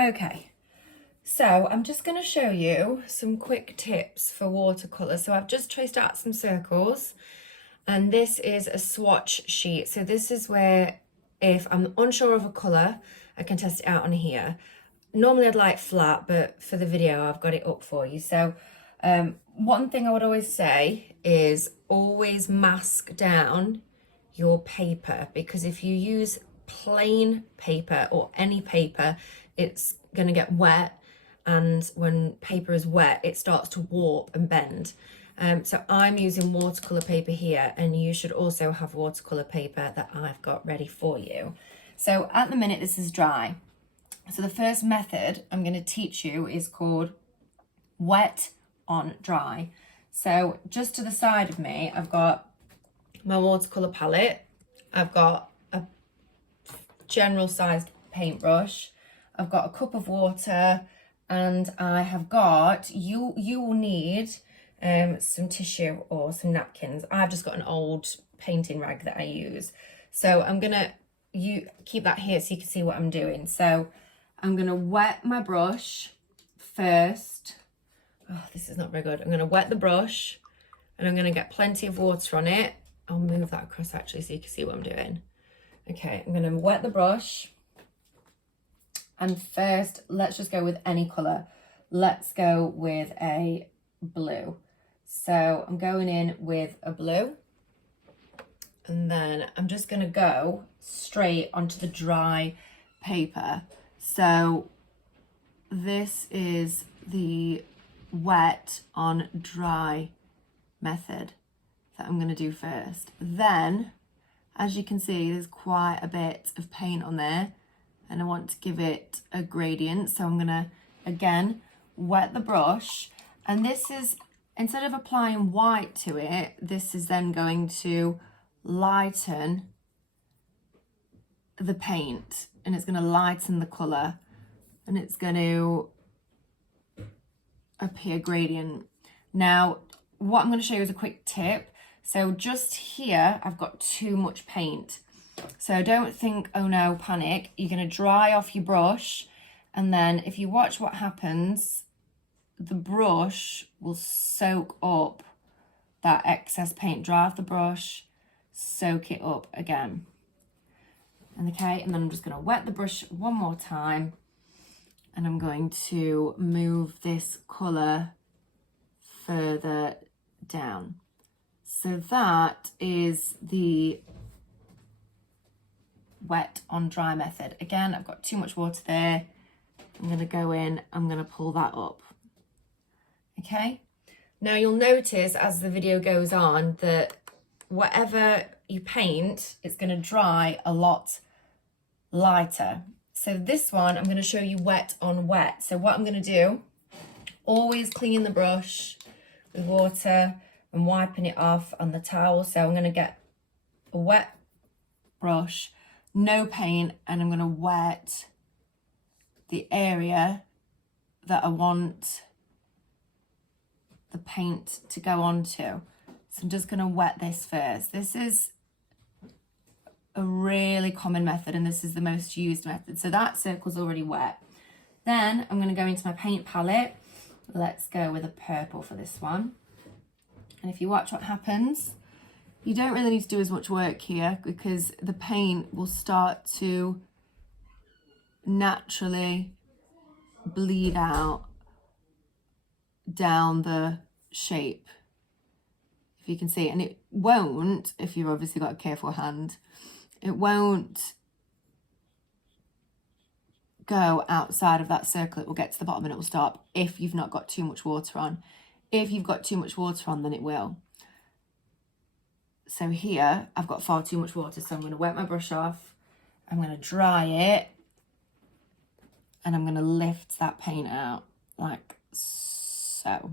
Okay, so I'm just going to show you some quick tips for watercolour. So I've just traced out some circles, and this is a swatch sheet. So this is where, if I'm unsure of a colour, I can test it out on here. Normally I'd like flat, but for the video I've got it up for you. So one thing I would always say is always mask down your paper, because if you use plain paper or any paper, it's going to get wet, and when paper is wet it starts to warp and bend. So I'm using watercolour paper here, and you should also have watercolour paper that I've got ready for you. So at the minute this is dry. So the first method I'm going to teach you is called wet on dry. So just to the side of me, I've got my watercolour palette. I've got a general sized paintbrush. I've got a cup of water, and I have got, you will need some tissue or some napkins. I've just got an old painting rag that I use. So I'm gonna keep that here so you can see what I'm doing. So I'm gonna wet my brush first. Oh, this is not very good. I'm gonna wet the brush, and I'm gonna get plenty of water on it. I'll move that across actually so you can see what I'm doing. Okay, I'm gonna wet the brush. And first, let's just go with any colour. Let's go with a blue. So I'm going in with a blue. And then I'm just gonna go straight onto the dry paper. So this is the wet on dry method that I'm going to do first. Then, as you can see, there's quite a bit of paint on there, and I want to give it a gradient. So I'm going to, again, wet the brush, and this is, instead of applying white to it, this is then going to lighten the paint, and it's going to lighten the colour, and it's going to appear gradient. Now, what I'm going to show you is a quick tip. So just here, I've got too much paint. So don't think, oh no, panic. You're going to dry off your brush, and then if you watch what happens, the brush will soak up that excess paint. Dry off the brush, soak it up again. Okay, and then I'm just going to wet the brush one more time, and I'm going to move this colour further down. So that is the wet on dry method. Again, I've got too much water there. I'm going to go in, I'm going to pull that up. Okay, now you'll notice as the video goes on that whatever you paint, it's going to dry a lot lighter. So this one, I'm going to show you wet on wet. So what I'm going to do, always clean the brush with water and wiping it off on the towel. So I'm going to get a wet brush, no paint, and I'm going to wet the area that I want the paint to go onto. So I'm just going to wet this first. This is a really common method, and this is the most used method. So that circle's already wet. Then I'm going to go into my paint palette. Let's go with a purple for this one. And if you watch what happens, you don't really need to do as much work here, because the paint will start to naturally bleed out down the shape, if you can see. And it won't, if you've obviously got a careful hand, it won't go outside of that circle. It will get to the bottom and it will stop if you've not got too much water on. If you've got too much water on, then it will. So here, I've got far too much water, so I'm going to wet my brush off. I'm going to dry it, and I'm going to lift that paint out like so.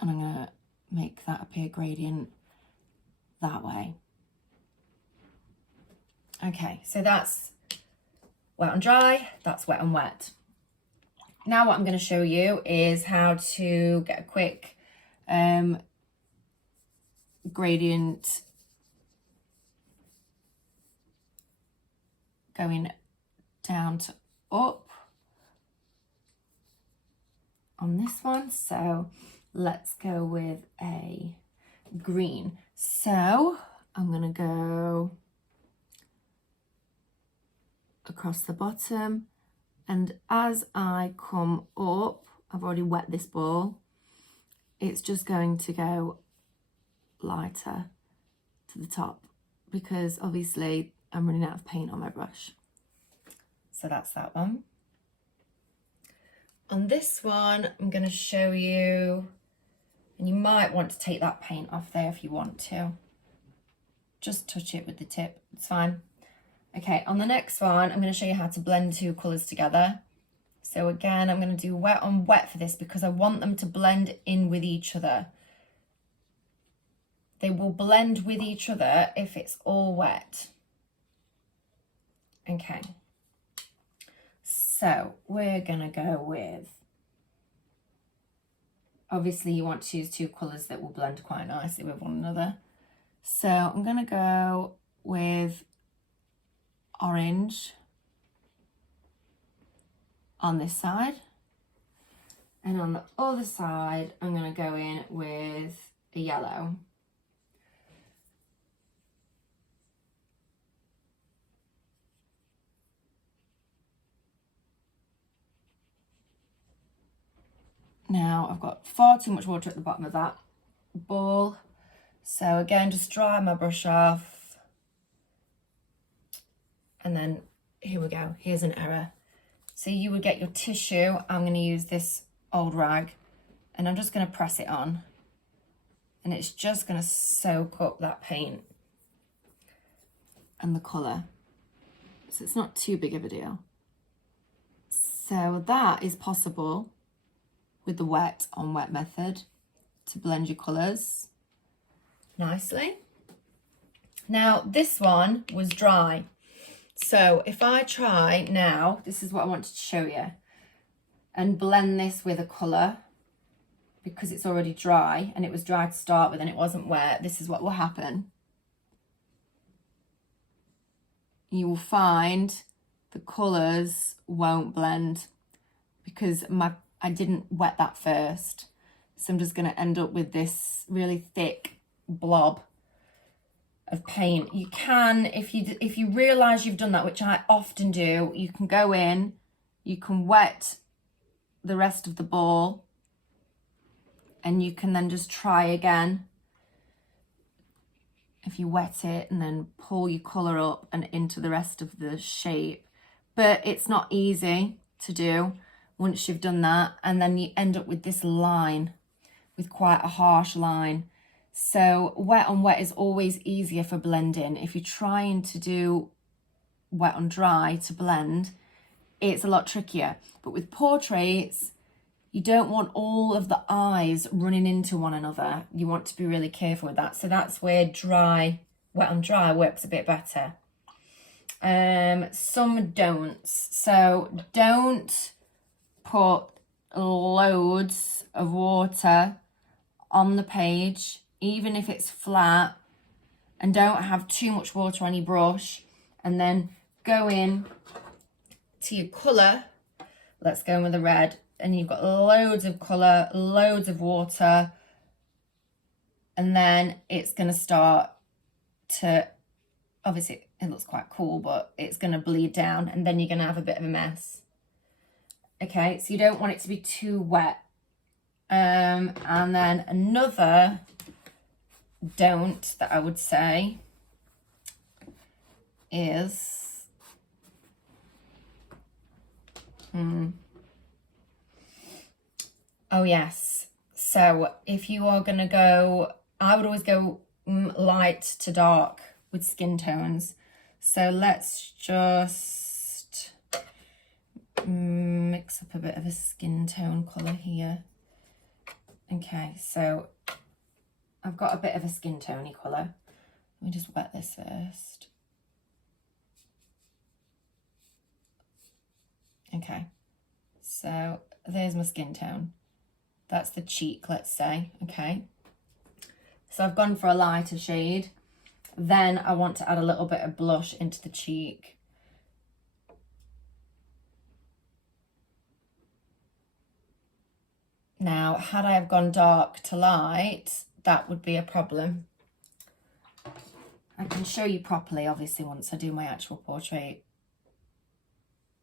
And I'm going to make that appear gradient that way. Okay, so that's wet and dry, that's wet and wet. Now what I'm going to show you is how to get a quick gradient going down to up on this one. So let's go with a green. So I'm going to go across the bottom, and as I come up, I've already wet this ball, it's just going to go lighter to the top because obviously I'm running out of paint on my brush. So that's that one. On this one, I'm going to show you, and you might want to take that paint off there if you want to. Just touch it with the tip, it's fine. Okay, on the next one, I'm going to show you how to blend two colours together. So again, I'm going to do wet on wet for this because I want them to blend in with each other. They will blend with each other if it's all wet. Okay. So we're going to go with, obviously you want to choose two colours that will blend quite nicely with one another. So I'm going to go with orange on this side, and on the other side I'm going to go in with a yellow. Now I've got far too much water at the bottom of that ball, so again just dry my brush off, and then here we go, here's an error. So you would get your tissue, I'm going to use this old rag, and I'm just going to press it on, and it's just going to soak up that paint and the colour, so it's not too big of a deal. So that is possible with the wet on wet method to blend your colours nicely. Now this one was dry, so if I try now, this is what I wanted to show you, and blend this with a colour, because it's already dry, and it was dry to start with and it wasn't wet, this is what will happen. You will find the colours won't blend because I didn't wet that first. So I'm just going to end up with this really thick blob of paint. You can, if you realise you've done that, which I often do, you can go in, you can wet the rest of the ball, and you can then just try again. If you wet it and then pull your colour up and into the rest of the shape. But it's not easy to do once you've done that, and then you end up with this line, with quite a harsh line. So wet on wet is always easier for blending. If you're trying to do wet on dry to blend, it's a lot trickier. But with portraits, you don't want all of the eyes running into one another. You want to be really careful with that. So that's where wet on dry works a bit better. Some don'ts. So don't put loads of water on the page, even if it's flat, and don't have too much water on your brush. And then go in to your colour. Let's go in with the red. And you've got loads of colour, loads of water, and then it's going to start to, obviously it looks quite cool, but it's going to bleed down, and then you're going to have a bit of a mess. Okay, so you don't want it to be too wet. And then another don't that I would say is oh yes, so if you are going to go, I would always go light to dark with skin tones. So let's just mix up a bit of a skin tone colour here. Okay, so I've got a bit of a skin tony colour. Let me just wet this first. Okay, so there's my skin tone. That's the cheek, let's say, okay. So I've gone for a lighter shade. Then I want to add a little bit of blush into the cheek. Now, had I have gone dark to light, that would be a problem. I can show you properly, obviously, once I do my actual portrait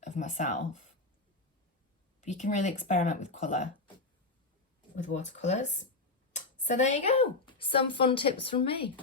of myself. But you can really experiment with colour, with watercolours. So there you go. Some fun tips from me.